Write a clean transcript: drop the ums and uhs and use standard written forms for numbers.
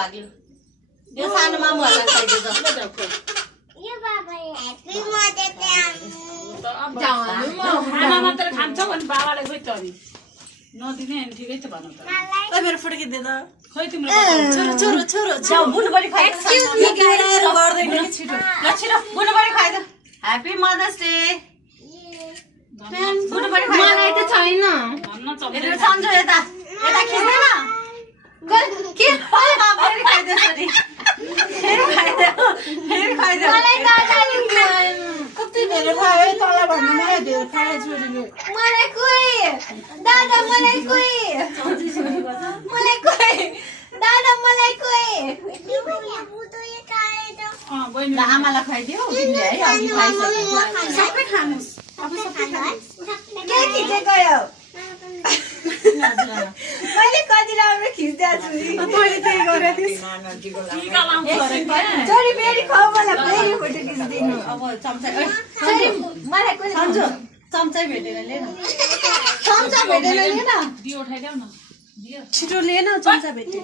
भाग्यो यो सानो मामुहरुलाई खाइदियो यो बाबा ह्यापी मदर्स डे खाना मात्र खान्छौ अनि बाबालाई खोइ त अनि नदिने अनि ठिकै त भन त ओ मेरो फुर्की दे त खोइ तिम्रो छोरो जाऊ बुनुबडी खाइ एक्सक्युज मी गाइस गर्दैन कि छिटो ल छिटो बुनुबडी खाइ द ह्यापी मदर्स डे बुनुबडी खाइ मलाई त छैन भन्न चल्दैन यता सन्जो यता खिच्दैन के ओइ बाबा फेरि खाइदे सरी फेरि खाइदे मलाई दादाले कति धेरै खायो तल भन्नु मलाई धेरै खायो छोरीले मलाई कोही दादा मलाई कोही दादा मलाई कोही बहिनी ल आमालाई खुवाइदियो तिमीले है अघि खाइसक्यो सबै खानुस् अब सबै खानुस् के खिचेको यो मैले कति राम्रो खिच्दैछु मैले त्यही गरे थिएँ टीका लाउँछ अरे के छोरी फेरि खाऊ मलाई फेरि फोटो खिच्दिनु अब चम्चा छोरी मलाई कोही सन्जो चम्चा भेटेर ले न चम्चा भेटेर ले न दियो उठाइदेऊ न दियो छिटो ले न चम्चा भेटेर